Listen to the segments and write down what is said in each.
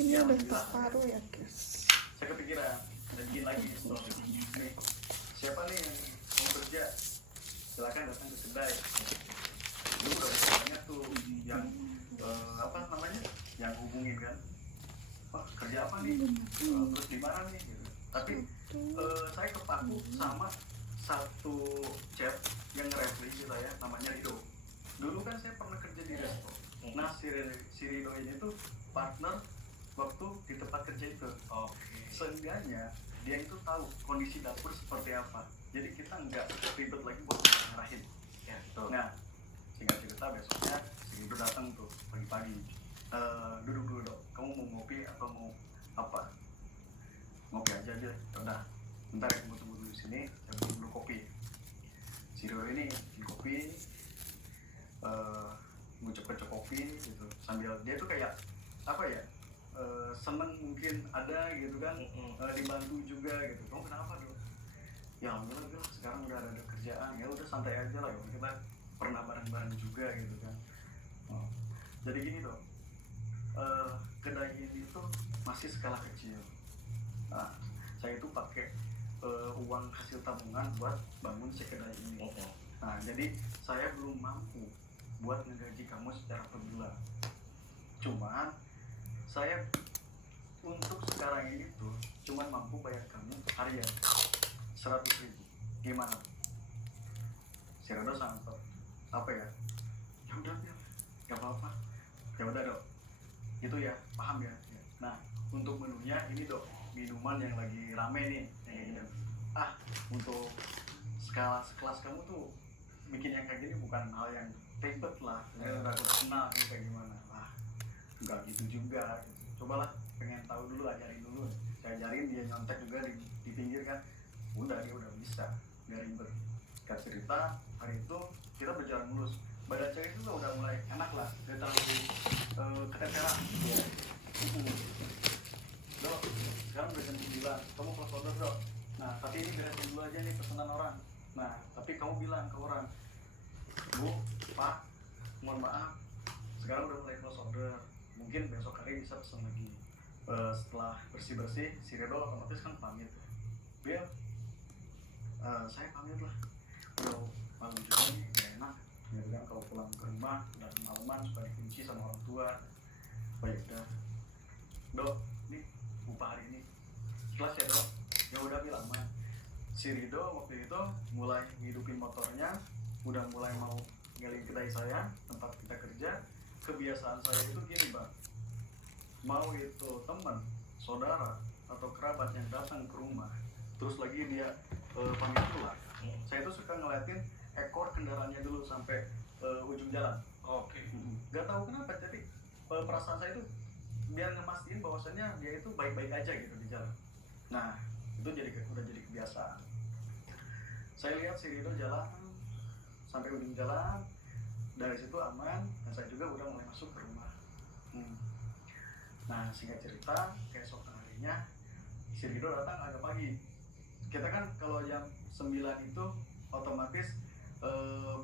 Ini yang udah bilang, separuh ya guys. saya kepikiran ada bikin lagi story nih, siapa nih yang mau kerja silakan datang ke kedai. Dulu udah banyak tuh yang apa namanya yang hubungin kan, wah kerja apa nih, terus di mana nih gitu. Tapi saya kepaku sama satu chef yang nge-review saya, namanya Rido. Dulu kan saya pernah kerja di resto. Nah si Rido ini tuh partner waktu di tempat kerja itu. Seenggaknya dia itu tahu kondisi dapur seperti apa, jadi kita nggak ribet lagi buat ngarahin ya, nah singkat cerita besoknya si Rido datang tuh pagi-pagi, duduk dulu dok, kamu mau ngopi atau mau apa? Ngopi aja dia, udah bentar ya, tunggu dulu di sini, saya bikin dulu kopi. Si Rido ini bikin kopi, ngucap-ngucap kopi gitu, sambil dia tuh kayak apa ya, seneng mungkin ada gitu kan, dibantu juga gitu. Kamu kenapa dok? Ya alhamdulillah sekarang udah ada kerjaan, ya udah santai aja lah, kita pernah bareng-bareng juga gitu kan. Jadi gini dok, kedai ini tuh masih skala kecil. Nah, saya itu pakai uang hasil tabungan buat bangun si kedai ini. Nah jadi saya belum mampu buat ngegaji kamu secara per bulan. Cuman saya untuk sekarang ini tuh cuman mampu bayar kamu harian 100.000. Gimana? Si Rodo sangat apa ya? Ya udah ya, nggak apa-apa. Ya udah dok, itu ya, paham ya. Nah untuk menunya ini dok, minuman yang lagi rame nih, kayak gitu. Untuk skala sekelas kamu tuh bikin yang kayak gini bukan hal yang ribet lah. Udah aku kenal ini kayak gimana lah. Nggak gitu juga gitu. Cobalah, pengen tahu dulu, ajarin dulu. Saya ajarin, dia nyontek juga di pinggir kan. Udah, dia udah bisa, nggak ribet. Kan cerita hari itu kita berjalan mulus, badan saya juga udah mulai enak lah, udah terlalu keteteran. Dok, sekarang udah jam 9, kamu close order dok. Nah tapi ini beresin dulu aja nih pesanan orang. Nah tapi kamu bilang ke orang, Bu, Pak, mohon maaf, sekarang udah mulai close order, mungkin besok hari bisa pesan lagi. Setelah bersih-bersih, si Redo otomatis kan pamit. Biar saya pamit lah, udah malam juga nih, gak enak gitu kan, kalau pulang ke rumah udah kemalaman suka dikunci sama orang tua. Oh ya udah dok, nih upah hari ini ikhlas ya dok. Ya udah bilang mah. Si Rido waktu itu mulai ngidupin motornya, udah mulai mau ngelin kedai saya, tempat kita kerja. Kebiasaan saya itu gini bang, mau itu teman, saudara, atau kerabat yang datang ke rumah, terus lagi dia pamit pulang, saya tuh suka ngeliatin ekor kendaraannya dulu sampai ujung jalan. Gak tahu kenapa, jadi perasaan saya itu biar ngemastiin bahwasannya dia itu baik-baik aja gitu di jalan. Nah itu udah jadi kebiasaan. Saya lihat si Rido jalan sampai ujung jalan, dari situ aman, dan saya juga udah mulai masuk ke rumah. Nah singkat cerita, keesokan harinya si Rido datang agak pagi. Kita kan kalau jam 9 itu otomatis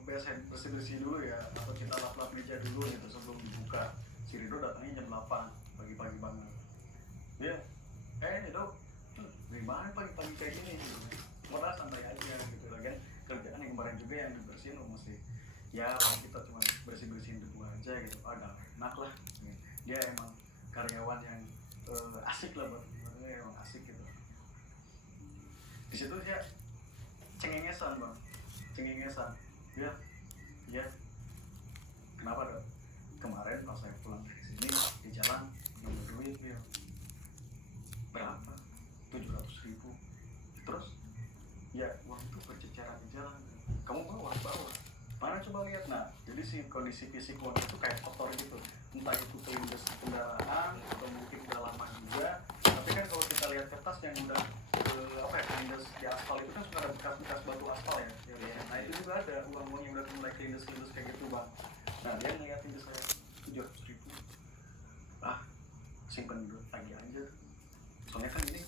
bersih-bersih dulu ya, atau kita lap-lap meja dulu gitu sebelum dibuka. Si Rido datangnya jam 8, pagi-pagi banget. Dia, Dok, gimana pagi-pagi kayak gini gitu. Modal santai aja gitu lah kan. Kerjaan yang kemarin juga yang dibersihin lo mesti, ya kita cuma bersih-bersihin debu aja gitu. Ada enak lah. Dia emang karyawan yang asik lah, buatnya emang asik gitu. Di situ dia cengengesan bang, cengengesan. Ya, kenapa dok? Kemarin pas saya pulang dari sini di jalan nemu duit dia berapa? 700.000. Terus ya uang itu berceceran di jalan. Kamu bawa? Mana coba lihat. Nah jadi si kondisi fisik uang itu kayak kotor gitu, entah itu kelindes kendaraan atau mungkin udah lama juga. Tapi kan kalau kita lihat kertas yang udah kelindes di aspal itu kan suka ada bekas-bekas batu aspal ya. Nah itu juga ada uang-uang yang udah mulai kelindes kayak gitu bang. Nah dia ngeliatin ke saya 700.000. Simpen dulu lagi aja, soalnya kan ini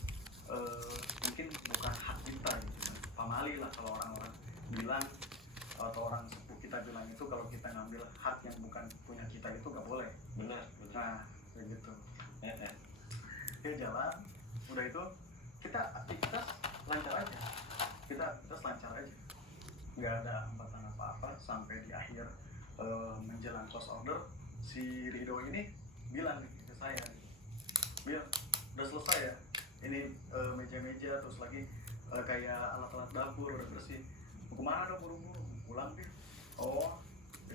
mungkin bukan hak kita gitu kan, pamali lah kalau orang-orang bilang, atau orang sepuh kita bilang itu, kalau kita ngambil hak yang bukan punya kita itu gak boleh. Benar. Nah kayak gitu. dia jalan, udah itu kita aktivitas lancar aja, kita lancar aja, nggak ada hambatan apa-apa sampai di akhir menjelang close order si Rido ini bilang ke saya, Bil, udah selesai ya ini meja-meja terus lagi kayak alat-alat dapur udah bersih, mau kemana dong, buru-buru pulang Bil. Oh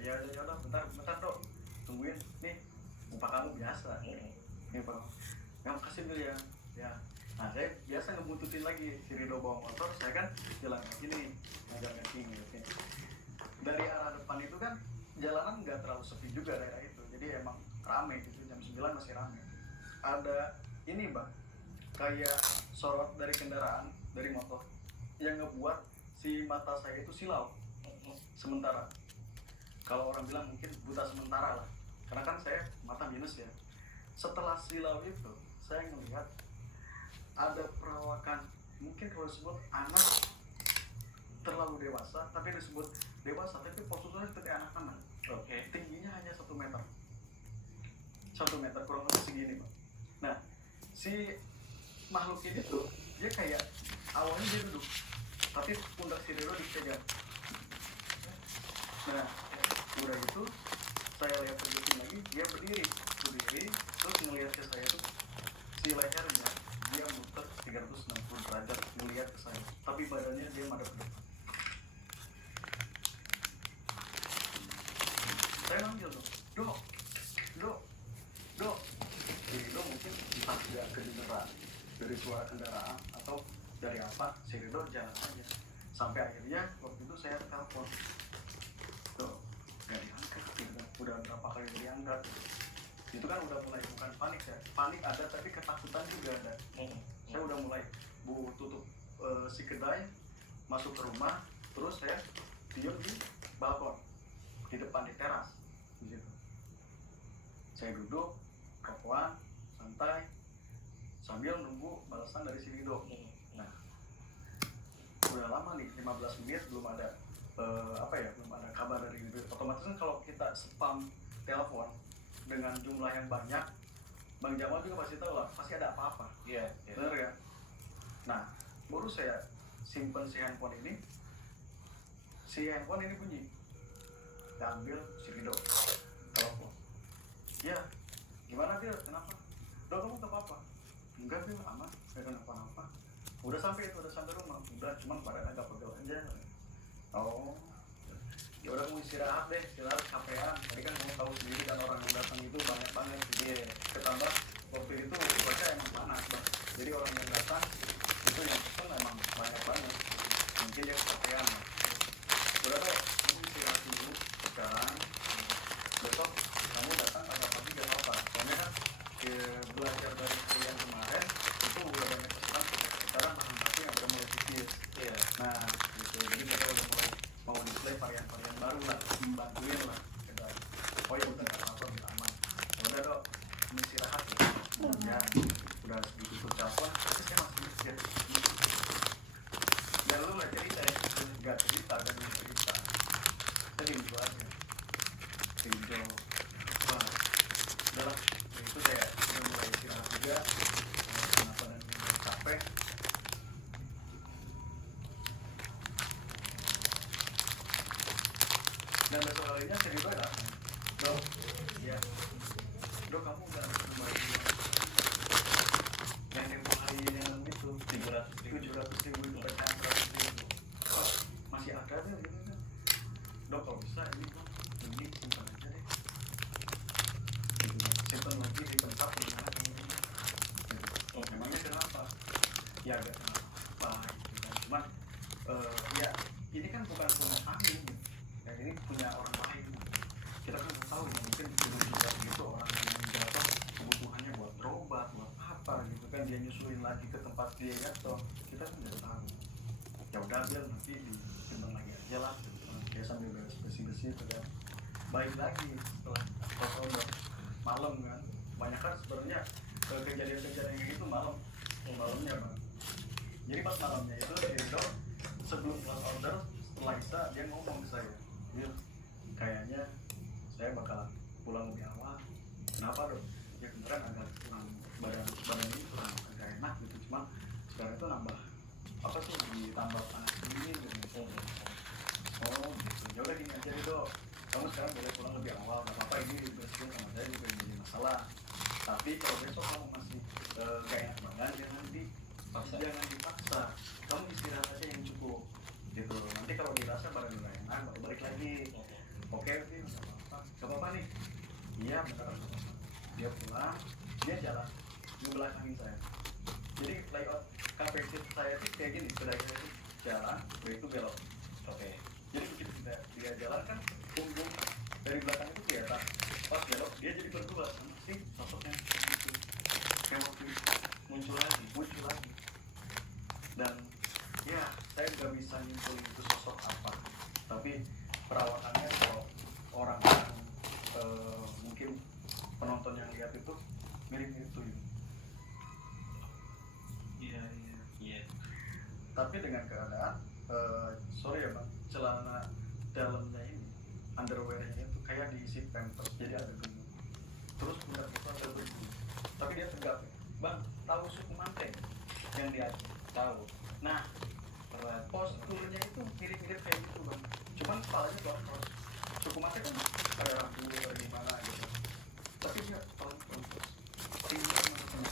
ya udah bentar dok, tungguin nih upah kamu biasa nih Pak, yang kasih Bil ya. Nah saya biasa ngebuntutin lagi si Rido bawa motor, saya kan jalan kaki nih, jalan kaki nih. Dari arah depan itu kan jalanan nggak terlalu sepi juga daerah itu, jadi emang rame gitu, jam 9 masih rame. Ada ini Mbak, kayak sorot dari kendaraan, dari motor yang ngebuat si mata saya itu silau sementara. Kalau orang bilang mungkin buta sementara lah, karena kan saya mata minus ya. Setelah silau itu saya ngelihat ada perawakan, mungkin kalau disebut anak terlalu dewasa, tapi disebut dewasa tapi posturnya seperti anak-anak. Tingginya hanya 1 meter, 1 meter kurang lebih segini Pak. Nah si makhluk ini tuh dia kayak awalnya dia duduk tapi pundak si Rido dipegang. Nah udah itu saya lihat terjun lagi, dia berdiri terus ngelihat ke saya tuh, si lehernya dia muter 360 derajat ngelihat ke saya, tapi badannya dia madep ke depan. Saya manggil dong, dok. Jadi dok mungkin entah dia kedengeran dari suara kendaraan atau dari apa, si Rido jalan aja. Sampai akhirnya waktu itu saya telepon, dok gak diangkat gitu. Udah berapa kali diangkat, itu kan udah mulai bukan panik ya, panik ada tapi ketakutan juga ada. Saya udah mulai tutup si kedai, masuk ke rumah, terus saya diem di balkon di depan di teras gitu. Saya duduk rokokan santai sambil nunggu balasan dari si Rido. Nah udah lama nih, 15 menit belum ada belum ada kabar dari Rido. Otomatis kan kalau kita spam telepon dengan jumlah yang banyak, Bang Jamal juga pasti tahu lah, pasti ada apa-apa. Bener ya. Nah baru saya simpen si handphone ini bunyi, diambil si Rido telepon. Ya gimana Bil, kenapa? Dok kamu tak apa-apa? Enggak Bil, aman, gak kenapa-napa. Udah sampai rumah, udah cuman badan agak pegel aja. Oh ya udah kamu istirahat deh, capean. Tadi kan kamu tahu sendiri kan orang yang datang itu banyak banget, jadi ketambah waktu itu cuaca emang panas Bang. Jadi orang yang datang itu yang pesen emang banyak banget, mungkin dia capean. Udah dok, kamu istirahat dulu sekarang, besok kamu datang agak pagi gak apa-apa. Soalnya kan belajar dari yang kemarin itu udah banyak pesan, sekarang bahan baku yang udah mulai tipis. Nah gitu, jadi kita udah mulai mau display varian-varian baru lah, bantuin lah kita. Oh ya udah gak apa-apa, udah aman. Udah dok, kamu istirahat ya. Udah ditutup telepon, tapi saya masih mikir ya lu gak cerita ya, gak cerita. Saya diem aja, wah udah lah, itu saya udah mulai istirahat juga, kenapa dan capek. Dan besok harinya saya juga datang, dok, iya dok kamu udah kembali yang tempo hari yang itu 700.000 itu pecahan 100.000. Oh, masih ada deh gitu kan dok, kalau bisa ini dok mending simpan aja deh gitu. Simpan lagi di tempat di mana ini gitu. Memangnya kenapa? Ya gak kenapa gitu kan, cuman ya ini kan bukan punya kami ya, ini punya orang lain. Kita kan nggak tahu, mungkin juga gitu orang yang jatuh kebutuhannya buat berobat, buat apa gitu kan, dia nyusulin lagi ke tempat dia jatuh, kita kan nggak tahu. Ya udah Bil, nanti ditimbang lagi aja lah gitu. Dia sambil beres bersih udah balik lagi setelah close order malam kan. Banyak kan sebenarnya kejadian-kejadian kayak gitu malamnya Bang. Jadi pas malamnya itu si Rido sebelum close order, setelah Isa dia ngomong ke saya, Bil, kayaknya saya bakal pulang lebih awal. Kenapa dong? Ya kemarin agak kurang badan ini kurang agak enak gitu, cuma sekarang itu nambah apa sih, ditambah panas dingin gitu. Oh gitu, ya udah gini aja gitu, kamu sekarang boleh pulang lebih awal, nggak apa-apa, ini besok sama saya juga jadi masalah. Tapi kalau besok kamu masih gak enak badan, jangan dipaksa, kamu istirahat aja yang cukup gitu. Nanti kalau dirasa badan udah enak baru balik lagi. Oke, oke, nggak apa-apa nih. Iya benar. Dia pulang, dia jalan ngebelakangin saya. Jadi layout cafe saya itu kayak gini, kedai saya itu jalan, itu belok. Jadi begitu dia jalan kan, punggung dari belakang itu kelihatan. Pas belok dia jadi berdua sama si sosoknya itu. Kayak waktu itu muncul lagi. Dan ya saya nggak bisa nyimpulin itu sosok apa. Tapi perawakannya kalau orang-orang mungkin penonton yang lihat itu mirip itu. Iya. Tapi dengan keadaan sorry ya bang, celana dalamnya ini, underwearnya itu kayak diisi pampers, jadi ada gemuk. Terus pundak itu ada berbu. Tapi dia tegap. Bang, tahu suku Manteng yang di Aceh? Tahu. Nah, posturnya itu mirip-mirip kayak gitu bang. Cuman kepalanya belakang. Suku Manteng kan ada rambut ada gimana gitu. Tapi dia pelontos. Tinggi sama.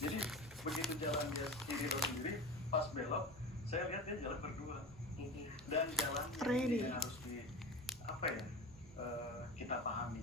Jadi begitu jalan dia sendiri, pas belok saya lihat dia jalan berdua. Dan jalan yang harus kita pahami